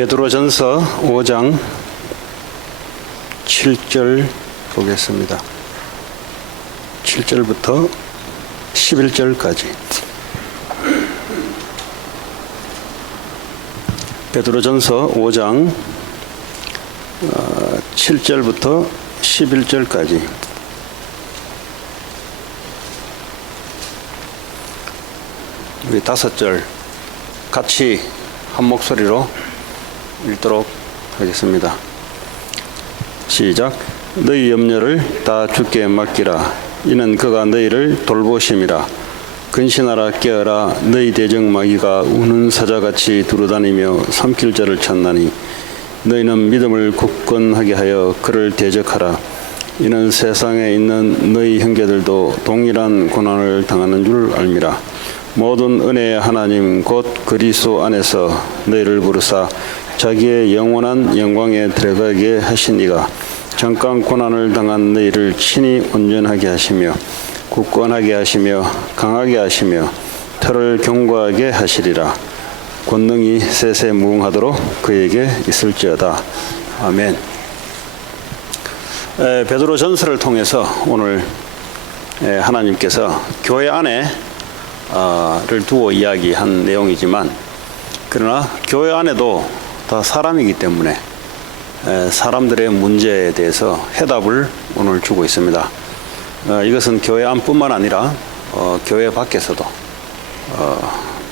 베드로전서 5장 7절 보겠습니다. 7절부터 11절까지. 베드로전서 5장 7절부터 11절까지. 우리 5절 같이 한 목소리로 읽도록 하겠습니다. 시작. 너희 염려를 다 주께 맡기라. 이는 그가 너희를 돌보심이라. 근신하라 깨어라. 너희 대적마귀가 우는 사자같이 두루다니며 삼킬 자를 찾나니 너희는 믿음을 굳건하게 하여 그를 대적하라. 이는 세상에 있는 너희 형제들도 동일한 고난을 당하는 줄 알미라. 모든 은혜의 하나님 곧 그리스도 안에서 너희를 부르사 자기의 영원한 영광에 들어가게 하신 이가 잠깐 고난을 당한 너희를 친히 온전하게 하시며 굳건하게 하시며 강하게 하시며 털을 견고하게 하시리라. 권능이 세세무궁하도록 그에게 있을지어다. 아멘. 베드로 전서를 통해서 오늘 하나님께서 교회 안에 를 두어 이야기한 내용이지만, 그러나 교회 안에도 다 사람이기 때문에 사람들의 문제에 대해서 해답을 오늘 주고 있습니다. 이것은 교회 안뿐만 아니라 교회 밖에서도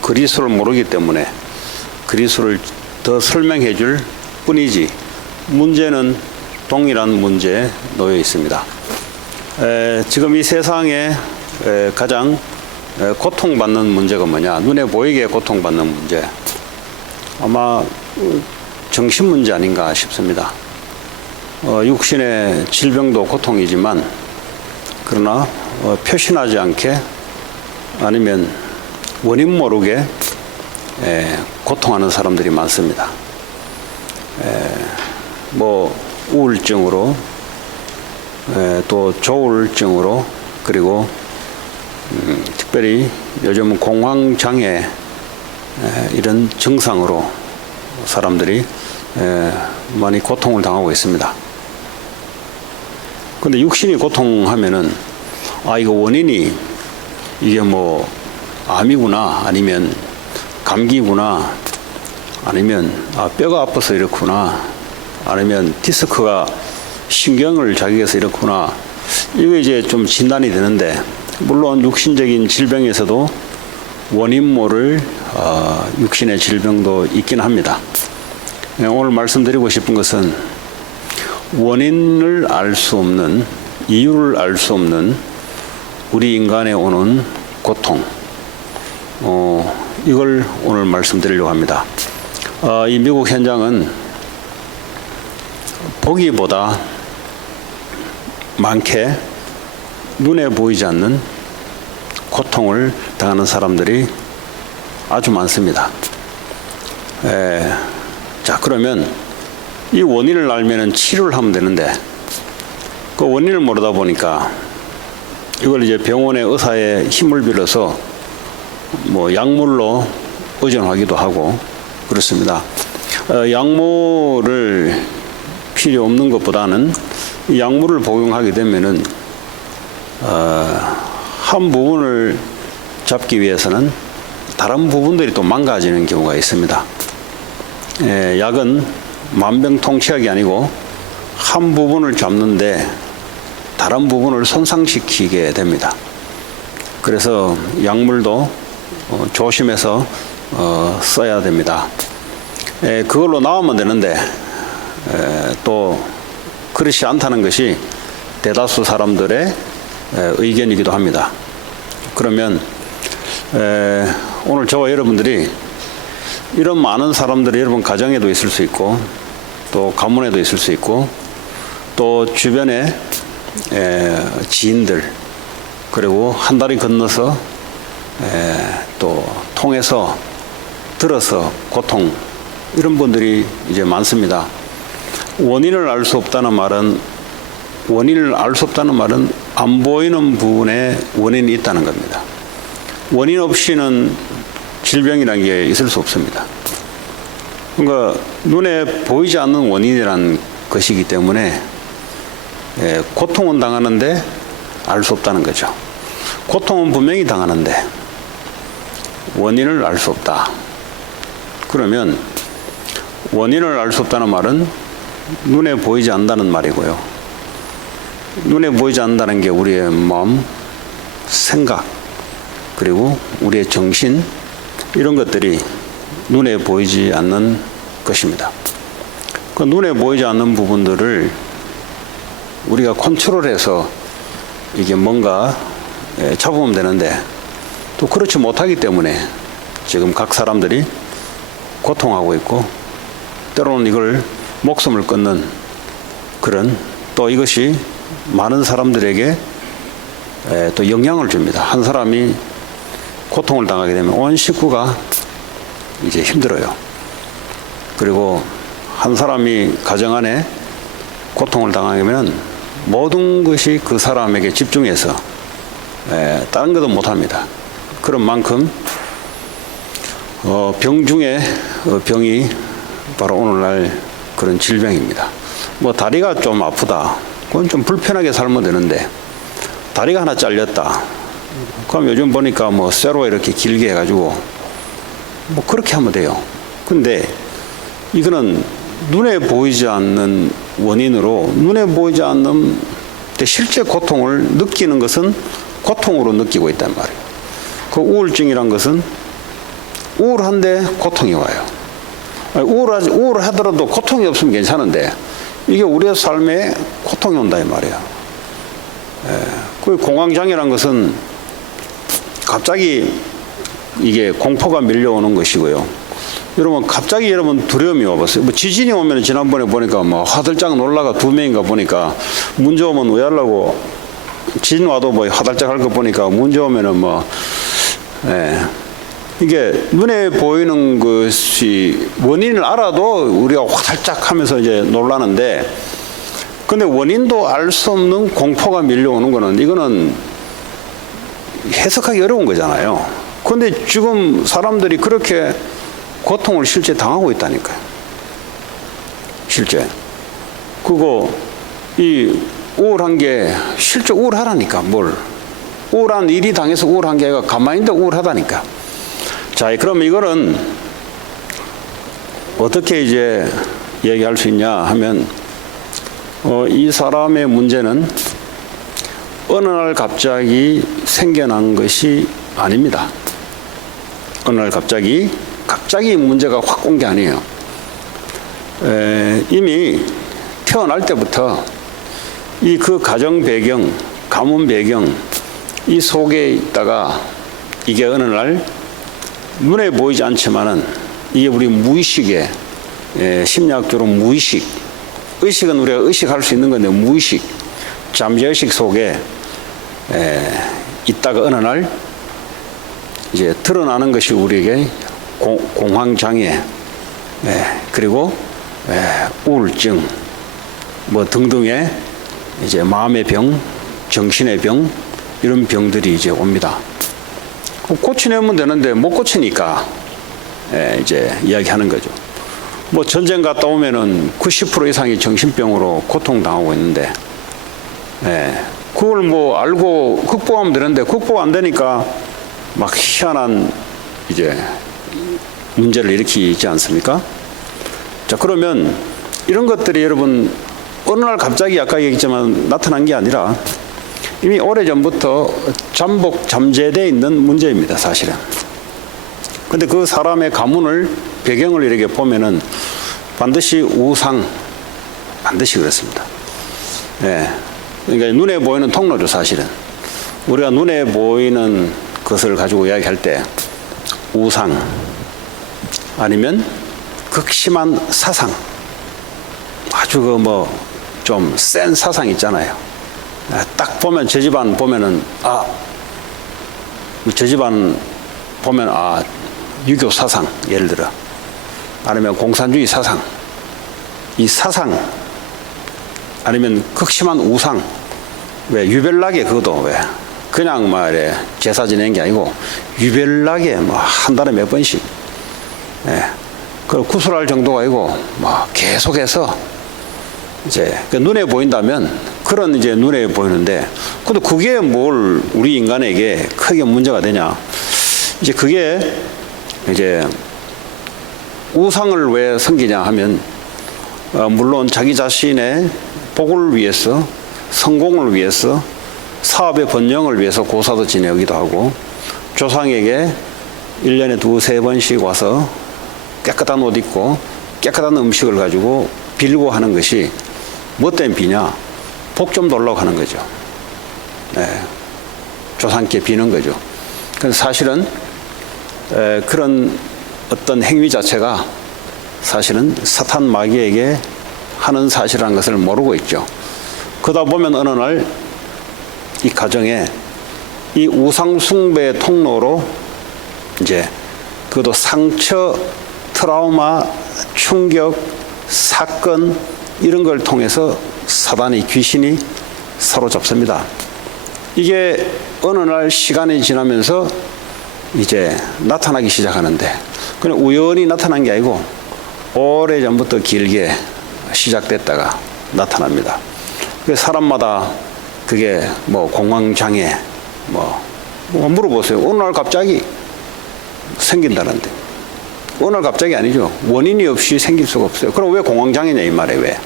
그리스도를 모르기 때문에 그리스도를 더 설명해 줄 뿐이지 문제는 동일한 문제에 놓여 있습니다. 지금 이 세상에 가장 고통받는 문제가 뭐냐? 눈에 보이게 고통받는 문제. 아마 정신 문제 아닌가 싶습니다. 육신의 질병도 고통이지만, 그러나 표시나지 않게 아니면 원인 모르게 고통하는 사람들이 많습니다. 뭐 우울증으로, 또 조울증으로, 그리고 특별히 요즘은 공황장애 이런 증상으로 사람들이 많이 고통을 당하고 있습니다. 그런데 육신이 고통하면은 이거 원인이 이게 뭐 암이구나, 아니면 감기구나, 아니면 뼈가 아파서 이렇구나, 아니면 디스크가 신경을 자극해서 이렇구나, 이게 이제 좀 진단이 되는데, 물론 육신적인 질병에서도 원인 모를 육신의 질병도 있긴 합니다. 오늘 말씀드리고 싶은 것은 원인을 알 수 없는, 이유를 알 수 없는 우리 인간에 오는 고통, 이걸 오늘 말씀드리려고 합니다. 이 미국 현장은 보기보다 많게 눈에 보이지 않는 고통을 당하는 사람들이 아주 많습니다. 자, 그러면 이 원인을 알면은 치료를 하면 되는데, 그 원인을 모르다 보니까 이걸 이제 병원의 의사의 힘을 빌어서 뭐 약물로 의존하기도 하고 그렇습니다. 약물을 필요 없는 것보다는 이 약물을 복용하게 되면은 한 부분을 잡기 위해서는 다른 부분들이 또 망가지는 경우가 있습니다. 약은 만병통치약이 아니고 한 부분을 잡는데 다른 부분을 손상시키게 됩니다. 그래서 약물도 조심해서 써야 됩니다. 그걸로 나오면 되는데 또 그렇지 않다는 것이 대다수 사람들의 의견이기도 합니다. 그러면 오늘 저와 여러분들이 이런 많은 사람들이 여러분 가정에도 있을 수 있고, 또 가문에도 있을 수 있고, 또 주변에 지인들, 그리고 한 다리 건너서 또 통해서 들어서 고통, 이런 분들이 이제 많습니다. 원인을 알 수 없다는 말은 안 보이는 부분에 원인이 있다는 겁니다. 원인 없이는 질병이라는 게 있을 수 없습니다. 그러니까 눈에 보이지 않는 원인이라는 것이기 때문에 고통은 당하는데 알 수 없다는 거죠. 고통은 분명히 당하는데 원인을 알 수 없다. 그러면 원인을 알 수 없다는 말은 눈에 보이지 않는다는 말이고요. 눈에 보이지 않는다는 게 우리의 마음, 생각, 그리고 우리의 정신, 이런 것들이 눈에 보이지 않는 것입니다. 그 눈에 보이지 않는 부분들을 우리가 컨트롤해서 이게 뭔가 잡으면 되는데 또 그렇지 못하기 때문에 지금 각 사람들이 고통하고 있고 때로는 이걸 목숨을 끊는 그런, 또 이것이 많은 사람들에게 또 영향을 줍니다. 한 사람이 고통을 당하게 되면 온 식구가 이제 힘들어요. 그리고 한 사람이 가정 안에 고통을 당하면 모든 것이 그 사람에게 집중해서 다른 것도 못합니다. 그런 만큼 병 중에 병이 바로 오늘날 그런 질병입니다. 뭐 다리가 좀 아프다, 그건 좀 불편하게 살면 되는데 다리가 하나 잘렸다, 그럼 요즘 보니까 뭐 쇠로 이렇게 길게 해가지고 뭐 그렇게 하면 돼요. 근데 이거는 눈에 보이지 않는 원인으로, 눈에 보이지 않는 실제 고통을 느끼는 것은 고통으로 느끼고 있단 말이에요. 그 우울증이란 것은 우울한데 고통이 와요. 우울하더라도 고통이 없으면 괜찮은데 이게 우리의 삶에 고통이 온다 이 말이에요. 그 공황장애란 것은 갑자기 이게 공포가 밀려오는 것이고요. 여러분 갑자기 여러분 두려움이 와봤어요. 뭐 지진이 오면 지난번에 보니까 뭐 화들짝 놀라가 2명인가 보니까 문제 오면 왜 하려고, 지진 와도 뭐 화들짝 할 거 보니까 문제 오면은 뭐 이게 눈에 보이는 것이 원인을 알아도 우리가 화들짝 하면서 이제 놀라는데, 근데 원인도 알 수 없는 공포가 밀려오는 거는 이거는 해석하기 어려운 거잖아요. 근데 지금 사람들이 그렇게 고통을 실제 당하고 있다니까요. 실제. 그거 이 우울한 게 실제 우울하다니까. 뭘 우울한 일이 당해서 우울한 게 아니라 가만히 있는데 우울하다니까. 자, 그럼 이거는 어떻게 이제 얘기할 수 있냐 하면 이 사람의 문제는 어느 날 갑자기 생겨난 것이 아닙니다. 어느 날 갑자기 문제가 확 온 게 아니에요. 이미 태어날 때부터 이 그 가정 배경, 가문 배경 이 속에 있다가 이게 어느 날 눈에 보이지 않지만은 이게 우리 무의식에, 심리학적으로 무의식, 의식은 우리가 의식할 수 있는 건데 무의식, 잠재의식 속에 있다가 어느 날 이제 드러나는 것이 우리에게 공황장애, 그리고 우울증, 뭐 등등의 이제 마음의 병, 정신의 병, 이런 병들이 이제 옵니다. 고치내면 되는데 못 고치니까 이제 이야기하는 거죠. 뭐 전쟁 갔다 오면은 90% 이상이 정신병으로 고통당하고 있는데, 그걸 뭐 알고 극복하면 되는데 극복 안 되니까 막 희한한 이제 문제를 일으키지 않습니까? 자, 그러면 이런 것들이 여러분 어느 날 갑자기 아까 얘기했지만 나타난 게 아니라 이미 오래전부터 잠재되어 있는 문제입니다, 사실은. 근데 그 사람의 가문을, 배경을 이렇게 보면은 반드시 우상, 반드시 그렇습니다. 그러니까 눈에 보이는 통로죠, 사실은. 우리가 눈에 보이는 것을 가지고 이야기할 때 우상, 아니면 극심한 사상, 아주 그 뭐 좀 센 사상 있잖아요. 딱 보면 저 집안 보면은 저 집안 보면 유교 사상, 예를 들어, 아니면 공산주의 사상, 이 사상, 아니면 극심한 우상, 왜 유별나게 그것도 왜 그냥 말에 제사 지내는 게 아니고 유별나게 뭐 한 달에 몇 번씩 그걸 구술할 정도가 아니고 계속해서 이제 눈에 보인다면 그런 이제 눈에 보이는데, 근데 그게 뭘 우리 인간에게 크게 문제가 되냐? 이제 그게 이제 우상을 왜 섬기냐 하면, 물론 자기 자신의 복을 위해서, 성공을 위해서, 사업의 번영을 위해서 고사도 지내기도 하고, 조상에게 1년에 2-3번씩 와서 깨끗한 옷 입고 깨끗한 음식을 가지고 빌고 하는 것이 뭐 때문에 비냐? 복 좀 돌라고 하는 거죠. 네. 조상께 비는 거죠. 그래서 사실은 그런 어떤 행위 자체가 사실은 사탄 마귀에게 하는 사실이라는 것을 모르고 있죠. 그러다 보면 어느 날 이 가정에 이 우상 숭배의 통로로 이제 그것도 상처, 트라우마, 충격, 사건 이런 걸 통해서 사단의 귀신이 사로잡습니다. 이게 어느 날 시간이 지나면서 이제 나타나기 시작하는데, 그냥 우연히 나타난 게 아니고 오래전부터 길게 시작됐다가 나타납니다. 그래서 사람마다 그게 공황장애 물어보세요. 어느 날 갑자기 생긴다는데, 어느 날 갑자기 아니죠. 원인이 없이 생길 수가 없어요. 그럼 왜 공황장애냐 이 말에 왜?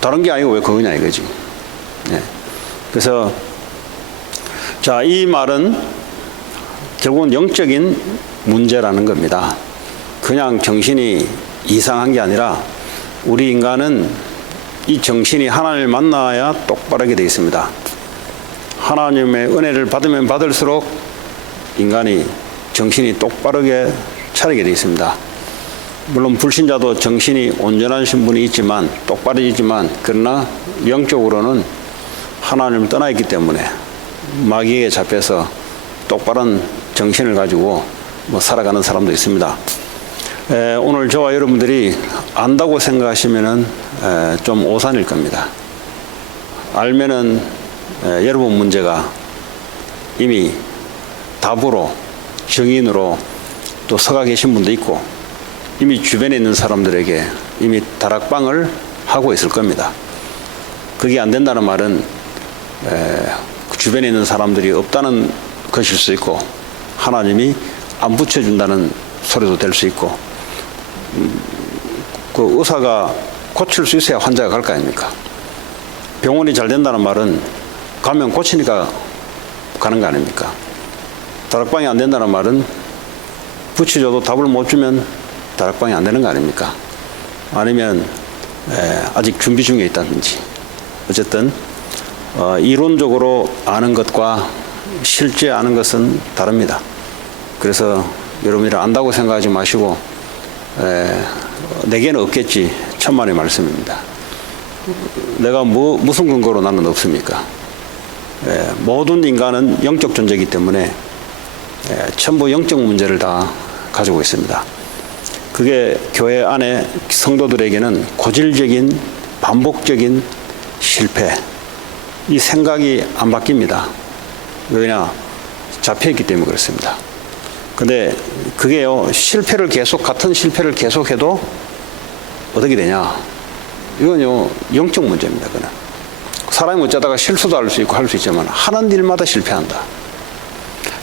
다른 게 아니고 왜 그거냐 이거지. 네. 그래서 자, 이 말은 결국은 영적인 문제라는 겁니다. 그냥 정신이 이상한 게 아니라 우리 인간은 이 정신이 하나님을 만나야 똑바르게 되어 있습니다. 하나님의 은혜를 받으면 받을수록 인간이 정신이 똑바르게 차리게 되어 있습니다. 물론 불신자도 정신이 온전하신 분이 있지만, 똑바르지만, 그러나 영적으로는 하나님을 떠나 있기 때문에 마귀에게 잡혀서 똑바른 정신을 가지고 살아가는 사람도 있습니다. 오늘 저와 여러분들이 안다고 생각하시면은 좀 오산일 겁니다. 알면은 여러분 문제가 이미 답으로, 증인으로 또 서가 계신 분도 있고, 이미 주변에 있는 사람들에게 이미 다락방을 하고 있을 겁니다. 그게 안 된다는 말은 주변에 있는 사람들이 없다는 것일 수 있고, 하나님이 안 붙여준다는 소리도 될 수 있고, 그 의사가 고칠 수 있어야 환자가 갈 거 아닙니까? 병원이 잘 된다는 말은 가면 고치니까 가는 거 아닙니까? 다락방이 안 된다는 말은 붙여줘도 답을 못 주면 다락방이 안 되는 거 아닙니까? 아니면 아직 준비 중에 있다든지. 어쨌든 이론적으로 아는 것과 실제 아는 것은 다릅니다. 그래서 여러분이 안다고 생각하지 마시고, 내게는 없겠지, 천만의 말씀입니다. 내가 무슨 근거로 나는 없습니까? 모든 인간은 영적 존재이기 때문에 전부 영적 문제를 다 가지고 있습니다. 그게 교회 안에 성도들에게는 고질적인 반복적인 실패, 이 생각이 안 바뀝니다. 왜냐? 잡혀있기 때문에 그렇습니다. 근데 그게요, 같은 실패를 계속해도 어떻게 되냐? 이건요, 영적 문제입니다. 그는 사람이 어쩌다가 실수도 할 수 있고 할 수 있지만 하는 일마다 실패한다.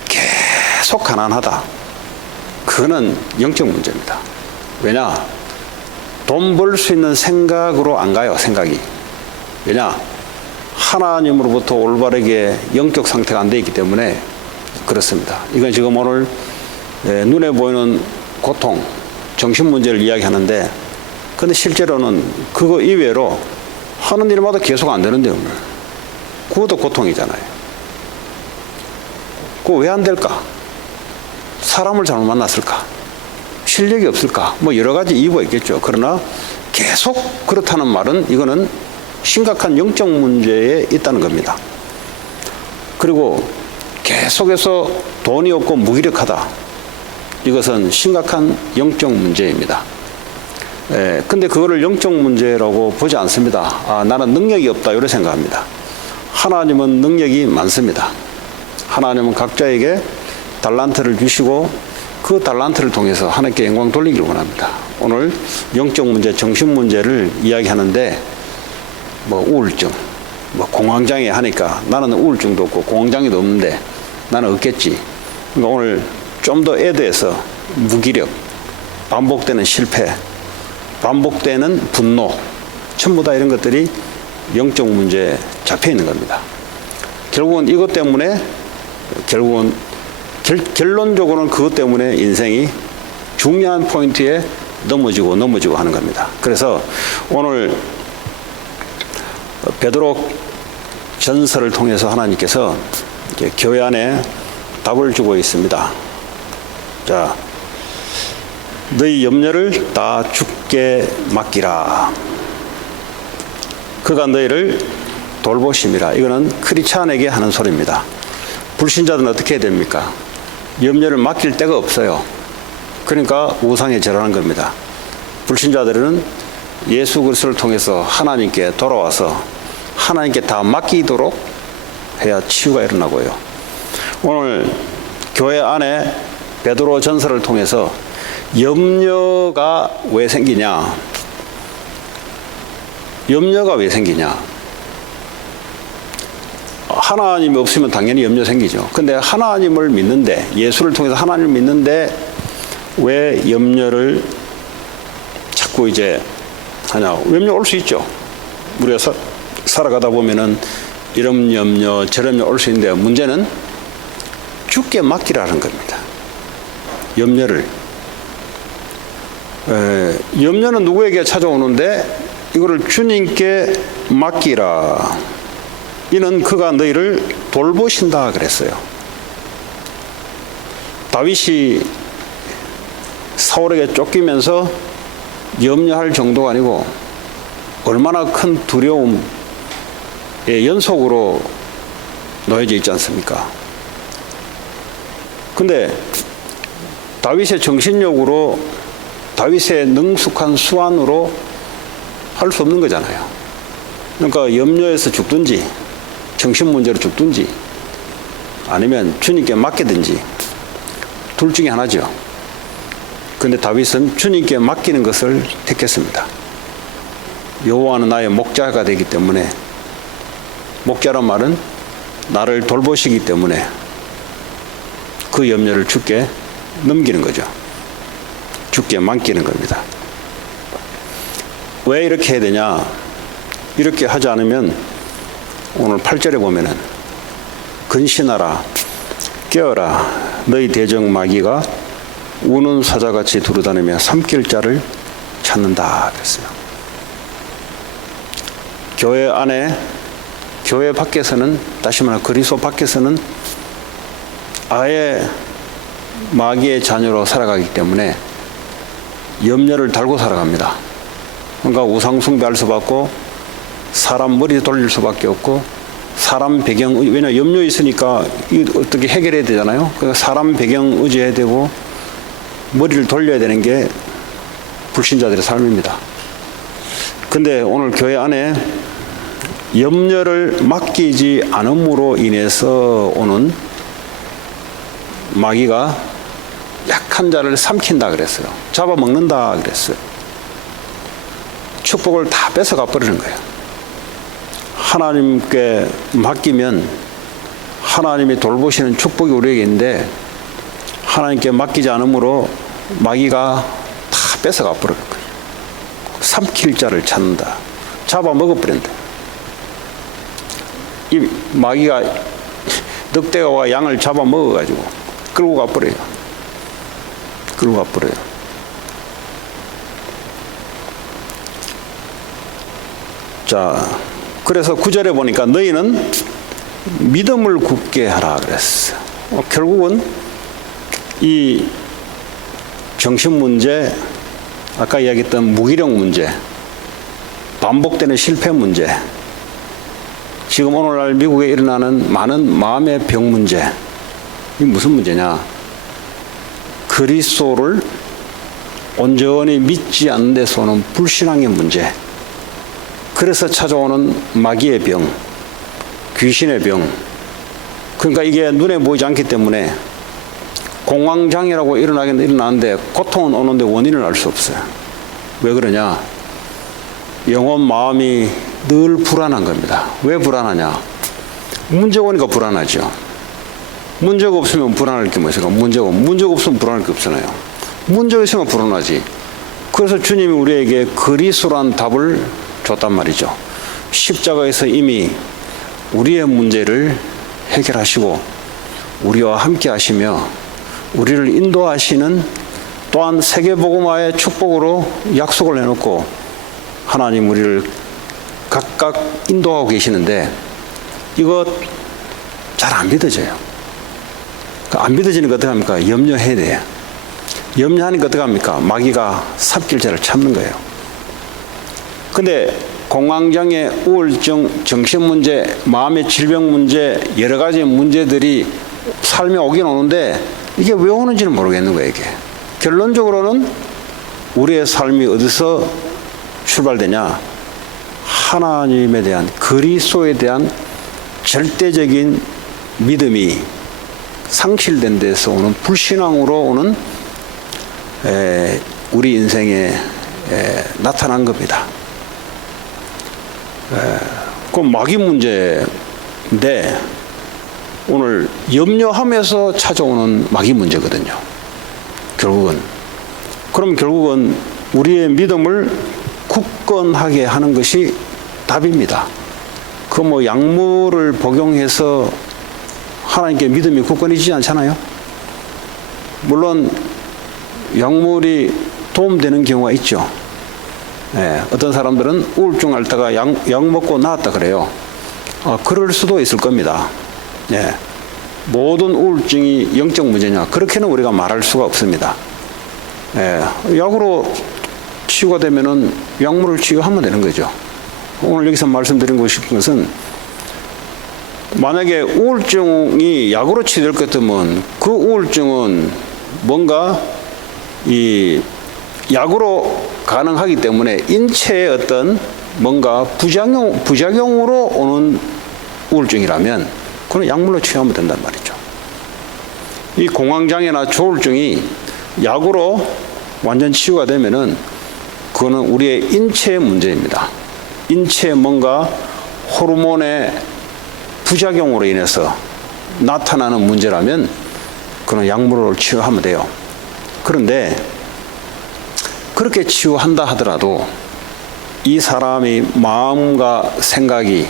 계속 가난하다. 그거는 영적 문제입니다. 왜냐? 돈 벌 수 있는 생각으로 안 가요, 생각이. 왜냐? 하나님으로부터 올바르게 영적 상태가 안 돼 있기 때문에 그렇습니다. 이건 지금 오늘 눈에 보이는 고통, 정신 문제를 이야기하는데, 근데 실제로는 그거 이외로 하는 일마다 계속 안 되는데요, 오늘. 그것도 고통이잖아요. 그거 왜 안 될까? 사람을 잘못 만났을까? 실력이 없을까? 여러 가지 이유가 있겠죠. 그러나 계속 그렇다는 말은 이거는 심각한 영적 문제에 있다는 겁니다. 그리고 계속해서 돈이 없고 무기력하다. 이것은 심각한 영적 문제입니다. 근데 그거를 영적 문제라고 보지 않습니다. 나는 능력이 없다, 이렇게 생각합니다. 하나님은 능력이 많습니다. 하나님은 각자에게 달란트를 주시고 그 달란트를 통해서 하나님께 영광 돌리기를 원합니다. 오늘 영적 문제, 정신 문제를 이야기하는데 뭐 우울증, 뭐 공황장애 하니까 나는 우울증도 없고 공황장애도 없는데 나는 없겠지. 그러니까 오늘 좀 더 애드해서 무기력, 반복되는 실패, 반복되는 분노, 전부 다 이런 것들이 영적 문제에 잡혀 있는 겁니다. 결국은 이것 때문에 결론적으로는 그것 때문에 인생이 중요한 포인트에 넘어지고 하는 겁니다. 그래서 오늘 베드로 전서를 통해서 하나님께서 이제 교회 안에 답을 주고 있습니다. 자, 너희 염려를 다 주께 맡기라. 그가 너희를 돌보심이라. 이거는 크리스찬에게 하는 소리입니다. 불신자들은 어떻게 해야 됩니까? 염려를 맡길 데가 없어요. 그러니까 우상에 절하는 겁니다. 불신자들은 예수 그리스도를 통해서 하나님께 돌아와서 하나님께 다 맡기도록 해야 치유가 일어나고요. 오늘 교회 안에 베드로 전서를 통해서 염려가 왜 생기냐? 염려가 왜 생기냐? 하나님이 없으면 당연히 염려 생기죠. 근데 하나님을 믿는데, 예수를 통해서 하나님을 믿는데 왜 염려를 자꾸 이제 하냐? 염려 올 수 있죠. 우리가 살아가다 보면은 이런 염려, 저런 염려 올 수 있는데 문제는 주께 맡기라는 겁니다. 염려를. 염려는 누구에게 찾아오는데 이거를 주님께 맡기라. 이는 그가 너희를 돌보신다 그랬어요. 다윗이 사울에게 쫓기면서 염려할 정도가 아니고 얼마나 큰 두려움의 연속으로 놓여져 있지 않습니까? 근데 다윗의 정신력으로, 다윗의 능숙한 수완으로 할 수 없는 거잖아요. 그러니까 염려에서 죽든지 정신 문제로 죽든지 아니면 주님께 맡기든지 둘 중에 하나죠. 그런데 다윗은 주님께 맡기는 것을 택했습니다. 여호와는 나의 목자가 되기 때문에, 목자란 말은 나를 돌보시기 때문에 그 염려를 주께 넘기는 거죠. 주께 맡기는 겁니다. 왜 이렇게 해야 되냐? 이렇게 하지 않으면 오늘 8절에 보면은 근신하라, 깨어라, 너희 대적 마귀가 우는 사자같이 두루다니며 삼킬 자를 찾는다 그랬어요. 교회 안에, 교회 밖에서는, 다시 말해 그리스도 밖에서는 아예 마귀의 자녀로 살아가기 때문에 염려를 달고 살아갑니다. 그러니까 우상 숭배할 수밖에 없고, 사람 머리 돌릴 수밖에 없고, 사람 배경, 왜냐 염려 있으니까 이거 어떻게 해결해야 되잖아요. 그러니까 사람 배경 의지해야 되고 머리를 돌려야 되는 게 불신자들의 삶입니다. 근데 오늘 교회 안에 염려를 맡기지 않음으로 인해서 오는 마귀가 약한 자를 삼킨다 그랬어요. 잡아먹는다 그랬어요. 축복을 다 뺏어가 버리는 거예요. 하나님께 맡기면 하나님이 돌보시는 축복이 우리에게 있는데 하나님께 맡기지 않으므로 마귀가 다 뺏어가 버리는 거예요. 삼킬 자를 찾는다. 잡아먹어버린다. 이 마귀가 늑대와 양을 잡아먹어가지고 끌고 가버려요. 끌고 가버려요. 자, 그래서 9절에 보니까 너희는 믿음을 굳게 하라 그랬어. 결국은 이 정신 문제, 아까 이야기했던 무기력 문제, 반복되는 실패 문제, 지금 오늘날 미국에 일어나는 많은 마음의 병 문제, 이게 무슨 문제냐? 그리스도를 온전히 믿지 않는 데서 오는 불신앙의 문제. 그래서 찾아오는 마귀의 병, 귀신의 병. 그러니까 이게 눈에 보이지 않기 때문에 공황장애라고 일어나긴 일어나는데 고통은 오는데 원인을 알 수 없어요. 왜 그러냐? 영혼 마음이 늘 불안한 겁니다. 왜 불안하냐? 문제가 오니까 불안하죠. 문제가 없으면 불안할 게 뭐있어요? 문제가 없으면 불안할 게 없잖아요. 문제가 있으면 불안하지. 그래서 주님이 우리에게 그리스도란 답을 줬단 말이죠. 십자가에서 이미 우리의 문제를 해결하시고 우리와 함께 하시며 우리를 인도하시는 또한 세계복음화의 축복으로 약속을 해놓고 하나님 우리를 각각 인도하고 계시는데 이거 잘 안 믿어져요. 안 믿어지니까 어떻게 합니까? 염려해야 돼요. 염려하니까 어떻게 합니까? 마귀가 삽길자를 찾는 거예요. 근데 공황장애, 우울증, 정신문제, 마음의 질병 문제, 여러 가지 문제들이 삶에 오긴 오는데 이게 왜 오는지는 모르겠는 거예요. 이게 결론적으로는 우리의 삶이 어디서 출발되냐? 하나님에 대한, 그리스도에 대한 절대적인 믿음이 상실된 데서 오는 불신앙으로 오는 우리 인생에 나타난 겁니다. 그 마귀 문제인데 오늘 염려하면서 찾아오는 마귀 문제거든요. 결국은 우리의 믿음을 굳건하게 하는 것이 답입니다. 그 뭐 약물을 복용해서 하나님께 믿음이 굳건해지지 않잖아요. 물론 약물이 도움되는 경우가 있죠. 어떤 사람들은 우울증 앓다가 약 먹고 나았다 그래요. 그럴 수도 있을 겁니다. 모든 우울증이 영적 문제냐? 그렇게는 우리가 말할 수가 없습니다. 약으로 치유가 되면은 약물을 치유하면 되는 거죠. 오늘 여기서 말씀드리고 싶은 것은 만약에 우울증이 약으로 치유될 것 같으면 그 우울증은 뭔가 이 약으로 가능하기 때문에 인체의 어떤 뭔가 부작용으로 오는 우울증이라면 그건 약물로 치유하면 된단 말이죠. 이 공황장애나 조울증이 약으로 완전 치유가 되면은 그거는 우리의 인체의 문제입니다. 인체의 뭔가 호르몬의 부작용으로 인해서 나타나는 문제라면 그건 약물로 치유하면 돼요. 그런데 그렇게 치유한다 하더라도 이 사람이 마음과 생각이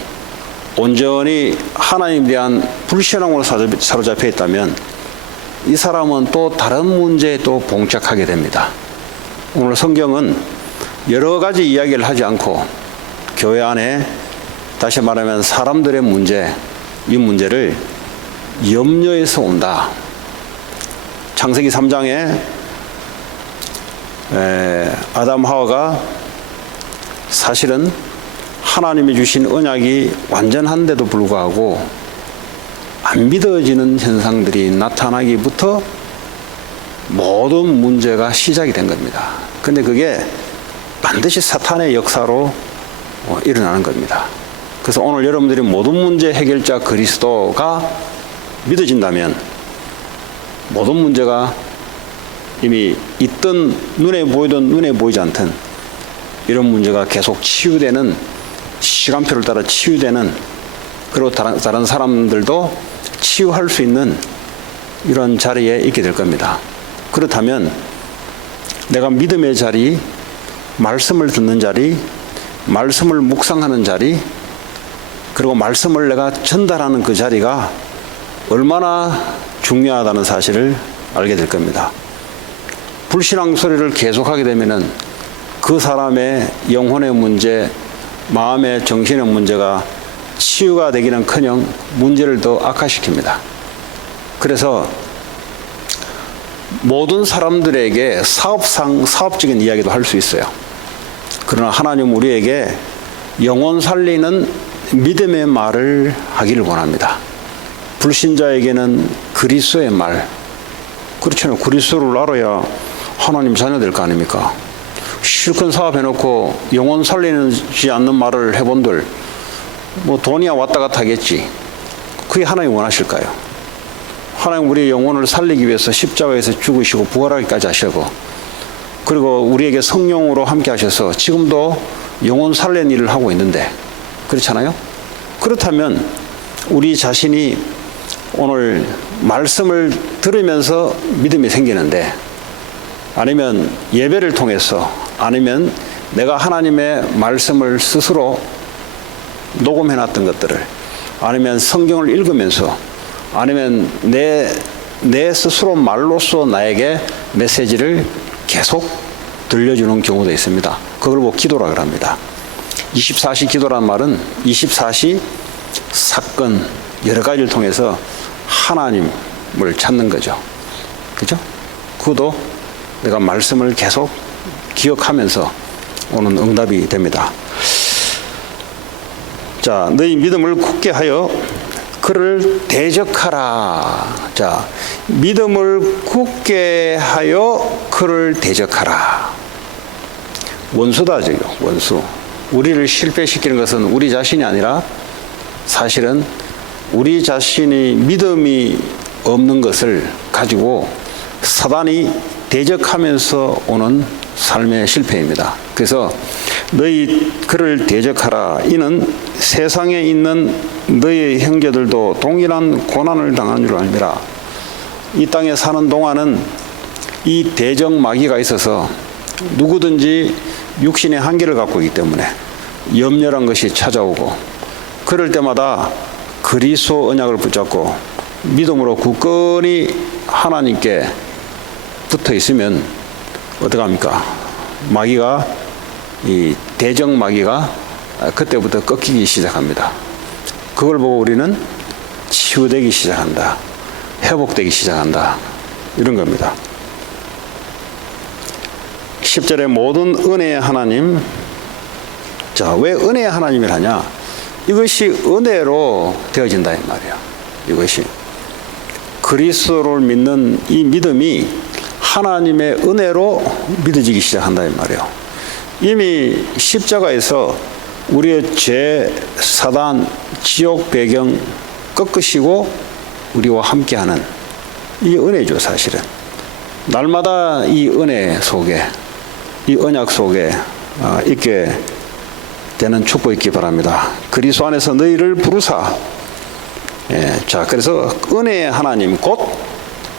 온전히 하나님에 대한 불신앙으로 사로잡혀 있다면 이 사람은 또 다른 문제에 또 봉착하게 됩니다. 오늘 성경은 여러 가지 이야기를 하지 않고 교회 안에 다시 말하면 사람들의 문제, 이 문제를 염려에서 온다. 창세기 3장에 아담 하와가 사실은 하나님이 주신 언약이 완전한데도 불구하고 안 믿어지는 현상들이 나타나기부터 모든 문제가 시작이 된 겁니다. 근데 그게 반드시 사탄의 역사로 일어나는 겁니다. 그래서 오늘 여러분들이 모든 문제 해결자 그리스도가 믿어진다면 모든 문제가 이미 있던 눈에 보이던 눈에 보이지 않던 이런 문제가 계속 치유되는 시간표를 따라 치유되는 그리고 다른 사람들도 치유할 수 있는 이런 자리에 있게 될 겁니다. 그렇다면 내가 믿음의 자리, 말씀을 듣는 자리, 말씀을 묵상하는 자리, 그리고 말씀을 내가 전달하는 그 자리가 얼마나 중요하다는 사실을 알게 될 겁니다. 불신앙 소리를 계속하게 되면은 그 사람의 영혼의 문제, 마음의 정신의 문제가 치유가 되기는커녕 문제를 더 악화시킵니다. 그래서 모든 사람들에게 사업적인 이야기도 할 수 있어요. 그러나 하나님 우리에게 영혼 살리는 믿음의 말을 하기를 원합니다. 불신자에게는 그리스도의 말, 그렇잖아요. 그리스도를 알아야 하나님 자녀 될 거 아닙니까? 실컷 사업해놓고 영혼 살리지 않는 말을 해본들 뭐 돈이야 왔다 갔다 하겠지. 그게 하나님 원하실까요? 하나님 우리의 영혼을 살리기 위해서 십자가에서 죽으시고 부활하기까지 하시고, 그리고 우리에게 성령으로 함께 하셔서 지금도 영혼 살리는 일을 하고 있는데, 그렇잖아요? 그렇다면 우리 자신이 오늘 말씀을 들으면서 믿음이 생기는데, 아니면 예배를 통해서, 아니면 내가 하나님의 말씀을 스스로 녹음해놨던 것들을, 아니면 성경을 읽으면서, 아니면 내 스스로 말로써 나에게 메시지를 계속 들려주는 경우도 있습니다. 그걸 보고 기도라 합니다. 24시 기도란 말은 24시 사건 여러 가지를 통해서 하나님을 찾는 거죠. 그죠? 그것도 내가 말씀을 계속 기억하면서 오는 응답이 됩니다. 자, 너희 믿음을 굳게 하여 그를 대적하라. 자, 믿음을 굳게 하여 그를 대적하라. 원수다, 저기 원수. 우리를 실패시키는 것은 우리 자신이 아니라 사실은 우리 자신이 믿음이 없는 것을 가지고 사단이 대적하면서 오는 삶의 실패입니다. 그래서 너희 그를 대적하라. 이는 세상에 있는 너희 형제들도 동일한 고난을 당한 줄 알미라. 이 땅에 사는 동안은 이 대적 마귀가 있어서 누구든지 육신의 한계를 갖고 있기 때문에 염려란 것이 찾아오고, 그럴 때마다 그리스도 언약을 붙잡고 믿음으로 굳건히 하나님께 붙어 있으면 어떡합니까? 마귀가, 이 대적 마귀가 그때부터 꺾이기 시작합니다. 그걸 보고 우리는 치유되기 시작한다, 회복되기 시작한다, 이런 겁니다. 10절에 모든 은혜의 하나님. 자, 왜 은혜의 하나님을 하냐? 이것이 은혜로 되어진다 이 말이에요. 이것이 그리스도를 믿는 이 믿음이 하나님의 은혜로 믿어지기 시작한다 이 말이에요. 이미 십자가에서 우리의 죄, 사단, 지옥 배경 꺾으시고 우리와 함께하는 이 은혜죠. 사실은 날마다 이 은혜 속에, 이 언약 속에 있게 되는 축복 있기 바랍니다. 그리스도 안에서 너희를 부르사. 자, 그래서 은혜의 하나님 곧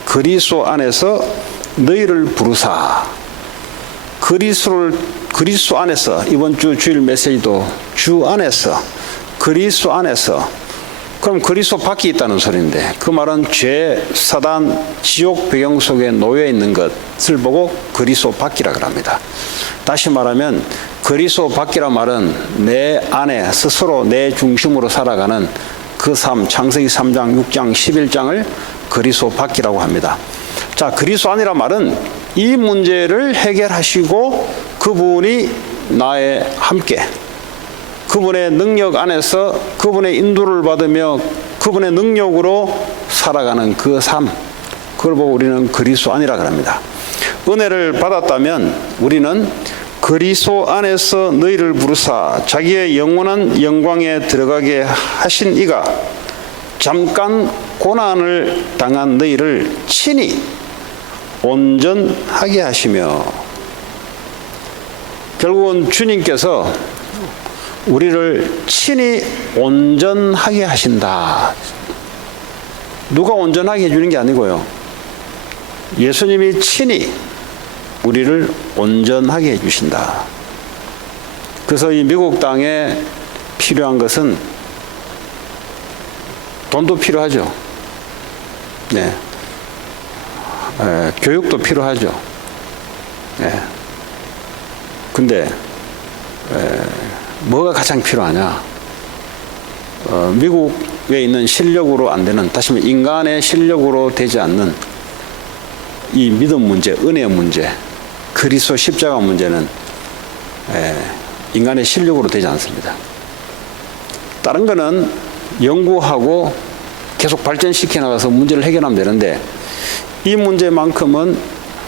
그리스도 안에서 너희를 부르사. 그리스도 안에서, 이번 주 주일 메시지도 주 안에서, 그리스도 안에서. 그럼 그리스도 밖에 있다는 소리인데, 그 말은 죄, 사단, 지옥 배경 속에 놓여 있는 것을 보고 그리스도 밖이라고 합니다. 다시 말하면 그리스도 밖이란 말은 내 안에 스스로 내 중심으로 살아가는 그 삶, 창세기 3장, 6장, 11장을 그리스도 밖이라고 합니다. 자, 그리스도 안이란 말은 이 문제를 해결하시고 그분이 나의 함께, 그분의 능력 안에서 그분의 인도를 받으며 그분의 능력으로 살아가는 그 삶, 그걸 보고 우리는 그리스도 안이라고 합니다. 은혜를 받았다면 우리는 그리스도 안에서 너희를 부르사 자기의 영원한 영광에 들어가게 하신 이가 잠깐 고난을 당한 너희를 친히 온전하게 하시며. 결국은 주님께서 우리를 친히 온전하게 하신다. 누가 온전하게 해주는 게 아니고요, 예수님이 친히 우리를 온전하게 해주신다. 그래서 이 미국 땅에 필요한 것은 돈도 필요하죠. 네. 교육도 필요하죠. 네. 근데 뭐가 가장 필요하냐? 미국에 있는 실력으로 안 되는, 다시 말해 인간의 실력으로 되지 않는 이 믿음 문제, 은혜 문제, 그리스도 십자가 문제는 인간의 실력으로 되지 않습니다. 다른 거는 연구하고 계속 발전시켜 나가서 문제를 해결하면 되는데, 이 문제만큼은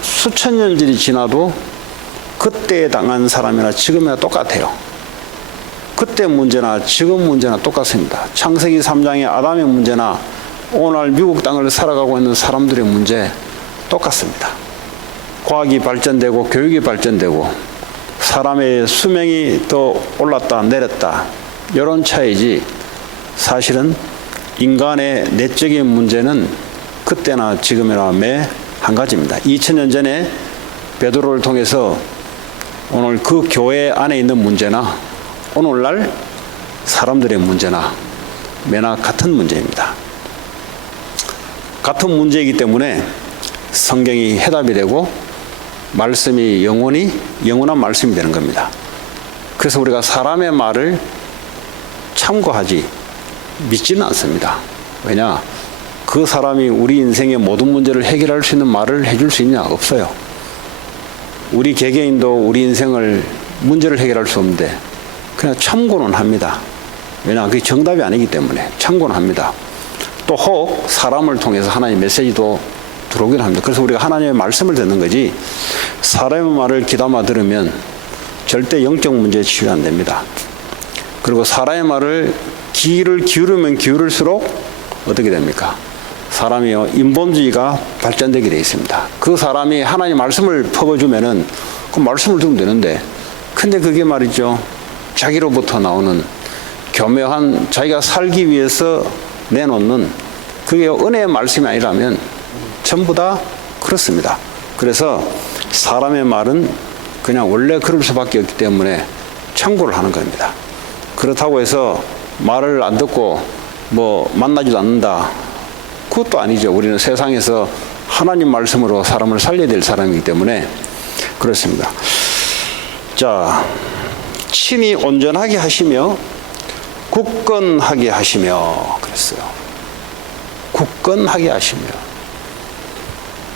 수천 년들이 지나도 그때 당한 사람이나 지금이나 똑같아요. 그때 문제나 지금 문제나 똑같습니다. 창세기 3장의 아담의 문제나 오늘 미국 땅을 살아가고 있는 사람들의 문제 똑같습니다. 과학이 발전되고 교육이 발전되고 사람의 수명이 더 올랐다 내렸다 이런 차이지, 사실은 인간의 내적인 문제는 그때나 지금이나 매 한 가지입니다. 2000년 전에 베드로를 통해서 오늘 그 교회 안에 있는 문제나 오늘날 사람들의 문제나 매나 같은 문제입니다. 같은 문제이기 때문에 성경이 해답이 되고 말씀이 영원한 말씀이 되는 겁니다. 그래서 우리가 사람의 말을 참고하지 믿지는 않습니다. 왜냐? 그 사람이 우리 인생의 모든 문제를 해결할 수 있는 말을 해줄 수 있냐? 없어요. 우리 개개인도 우리 인생을 문제를 해결할 수 없는데 그냥 참고는 합니다. 왜냐? 그게 정답이 아니기 때문에 참고는 합니다. 또 혹 사람을 통해서 하나님의 메시지도 들어오긴 합니다. 그래서 우리가 하나님의 말씀을 듣는 거지, 사람의 말을 귀담아 들으면 절대 영적 문제에 치유 안 됩니다. 그리고 사람의 말을 귀를 기울이면 기울일수록 어떻게 됩니까? 사람이요, 인본주의가 발전되게 되어 있습니다. 그 사람이 하나님 말씀을 퍼부어주면은 그 말씀을 들으면 되는데, 근데 그게 말이죠, 자기로부터 나오는 교묘한 자기가 살기 위해서 내놓는 그게 은혜의 말씀이 아니라면 전부 다 그렇습니다. 그래서 사람의 말은 그냥 원래 그럴 수밖에 없기 때문에 참고를 하는 겁니다. 그렇다고 해서 말을 안 듣고 뭐 만나지도 않는다, 그것도 아니죠. 우리는 세상에서 하나님 말씀으로 사람을 살려야 될 사람이기 때문에 그렇습니다. 자, 친히 온전하게 하시며 굳건하게 하시며 그랬어요. 굳건하게 하시며.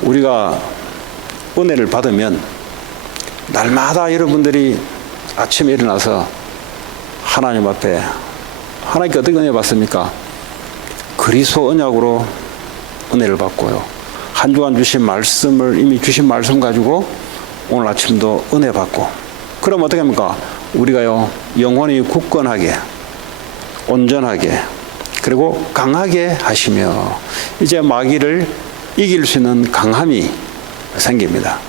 우리가 은혜를 받으면 날마다 여러분들이 아침에 일어나서 하나님 앞에, 하나님께 어떻게 은혜 받습니까? 그리스도 언약으로 은혜를 받고요. 한 주간 주신 말씀을, 이미 주신 말씀 가지고 오늘 아침도 은혜 받고, 그럼 어떻게 합니까? 우리가요, 영혼이 굳건하게, 온전하게, 그리고 강하게 하시며, 이제 마귀를 이길 수 있는 강함이 생깁니다.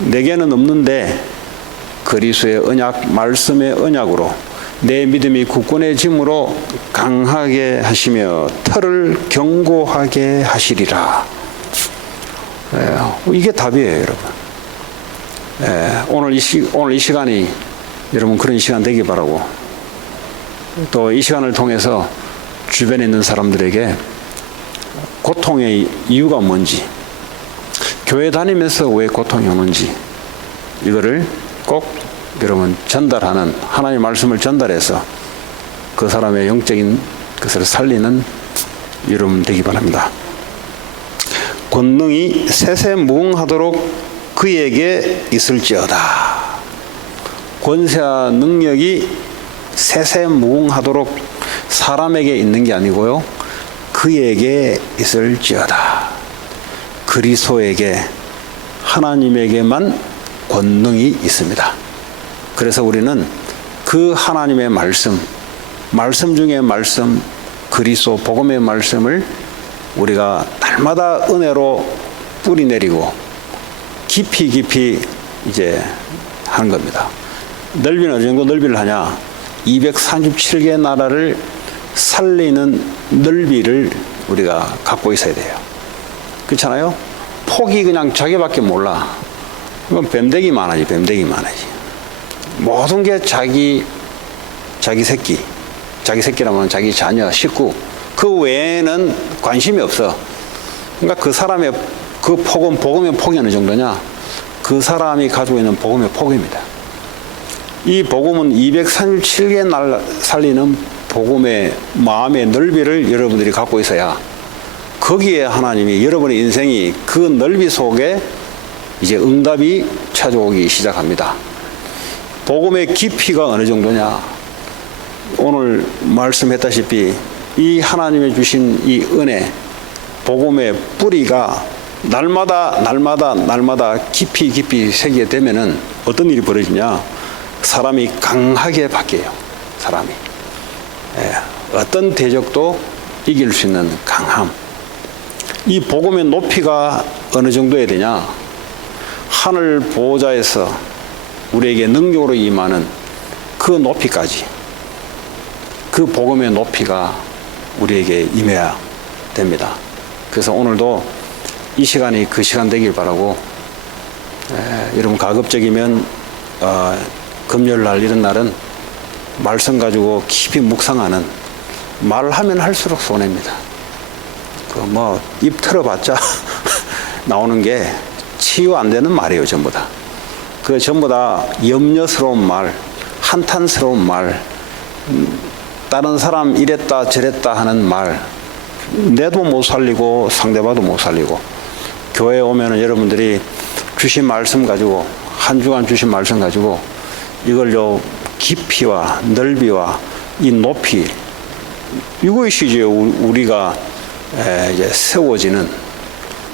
내게는 없는데 그리스도의 언약, 말씀의 언약으로 내 믿음이 굳건해짐으로 강하게 하시며 털을 견고하게 하시리라. 이게 답이에요, 여러분. 오늘 이 시간이 여러분 그런 시간 되기 바라고, 또 이 시간을 통해서 주변에 있는 사람들에게 고통의 이유가 뭔지, 교회 다니면서 왜 고통이 오는지, 이거를 꼭 여러분 전달하는, 하나님의 말씀을 전달해서 그 사람의 영적인 것을 살리는 여러분 되기 바랍니다. 권능이 세세무궁하도록 그에게 있을지어다. 권세와 능력이 세세무궁하도록 사람에게 있는 게 아니고요, 그에게 있을지어다. 그리스도에게, 하나님에게만 권능이 있습니다. 그래서 우리는 그 하나님의 말씀 중에 말씀, 그리스도 복음의 말씀을 우리가 날마다 은혜로 뿌리 내리고 깊이 이제 하는 겁니다. 넓이는 어느 정도 넓이를 하냐? 237개 나라를 살리는 넓이를 우리가 갖고 있어야 돼요. 그렇잖아요? 폭이 그냥 자기밖에 몰라. 이건 뱀대기 많아지. 모든 게 자기 새끼라면 자기 자녀, 식구, 그 외에는 관심이 없어. 그러니까 그 사람의 그 폭은, 복음의 폭이 어느 정도냐? 그 사람이 가지고 있는 복음의 폭입니다. 이 복음은 237개 날 살리는 복음의 마음의 넓이를 여러분들이 갖고 있어야, 거기에 하나님이, 여러분의 인생이 그 넓이 속에 이제 응답이 찾아오기 시작합니다. 복음의 깊이가 어느 정도냐? 오늘 말씀했다시피 이 하나님의 주신 이 은혜, 복음의 뿌리가 날마다 깊이 새게 되면은 어떤 일이 벌어지냐? 사람이 강하게 바뀌어요. 사람이. 어떤 대적도 이길 수 있는 강함. 이 복음의 높이가 어느 정도야 되냐? 하늘 보호자에서 우리에게 능력으로 임하는 그 높이까지, 그 복음의 높이가 우리에게 임해야 됩니다. 그래서 오늘도 이 시간이 그 시간 되길 바라고, 여러분 가급적이면 금요일날 이런 날은 말씀 가지고 깊이 묵상하는, 말하면 할수록 손해입니다. 입 틀어봤자 나오는 게 치유 안 되는 말이에요, 전부 다. 그 전부 다 염려스러운 말, 한탄스러운 말, 다른 사람 이랬다 저랬다 하는 말, 내도 못 살리고 상대방도 못 살리고. 교회에 오면은 여러분들이 주신 말씀 가지고, 한 주간 주신 말씀 가지고 이걸요 깊이와 넓이와 이 높이, 이것이 이제 우리가 이제 세워지는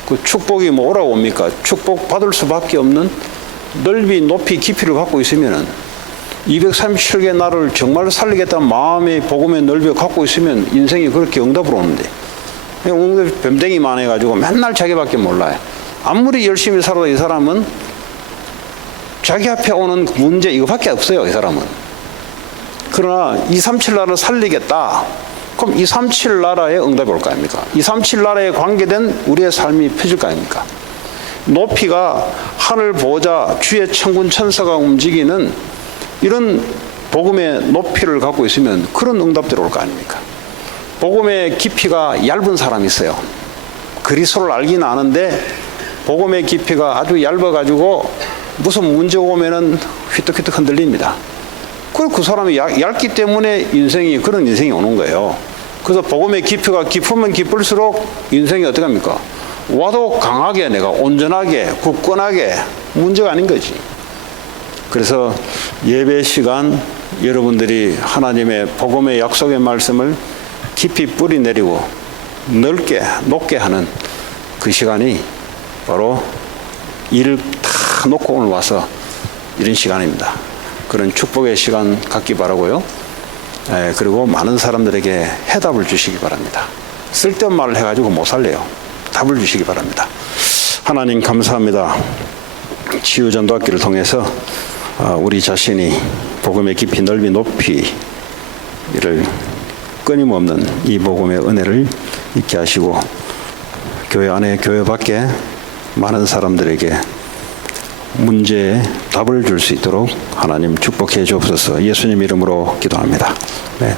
그 축복이 오라고 옵니까? 축복 받을 수밖에 없는 넓이, 높이, 깊이를 갖고 있으면은 237개 나를 정말 살리겠다는 마음의 복음의 넓이를 갖고 있으면 인생이 그렇게 응답으로 오는데, 뱀댕이만 해가지고 맨날 자기밖에 몰라요. 아무리 열심히 살아도 이 사람은 자기 앞에 오는 문제 이거밖에 없어요, 이 사람은. 그러나 237 나라를 살리겠다. 그럼 237 나라의 응답이 올 거 아닙니까? 237 나라에 관계된 우리의 삶이 펴질 거 아닙니까? 높이가 하늘 보호자 주의 천군 천사가 움직이는 이런 복음의 높이를 갖고 있으면 그런 응답들이 올 거 아닙니까? 복음의 깊이가 얇은 사람이 있어요. 그리스도를 알긴 아는데 복음의 깊이가 아주 얇아가지고 무슨 문제가 오면은 휘떡휘떡 흔들립니다. 그 사람이 얇기 때문에 그런 인생이 오는 거예요. 그래서 복음의 깊이가 깊으면 깊을수록 인생이 어떻게 합니까? 와도 강하게, 내가 온전하게, 굳건하게, 문제가 아닌 거지. 그래서 예배 시간 여러분들이 하나님의 복음의 약속의 말씀을 깊이 뿌리 내리고 넓게, 높게 하는 그 시간이 바로 일을 다 놓고 오늘 와서 이런 시간입니다. 그런 축복의 시간 갖기 바라고요. 그리고 많은 사람들에게 해답을 주시기 바랍니다. 쓸데없는 말을 해가지고 못 살래요. 답을 주시기 바랍니다. 하나님 감사합니다. 치유전도학기를 통해서 우리 자신이 복음의 깊이, 넓이, 높이 이를 끊임없는 이 복음의 은혜를 있게 하시고 교회 안에, 교회 밖에 많은 사람들에게 문제에 답을 줄 수 있도록 하나님 축복해 주옵소서. 예수님 이름으로 기도합니다. 네.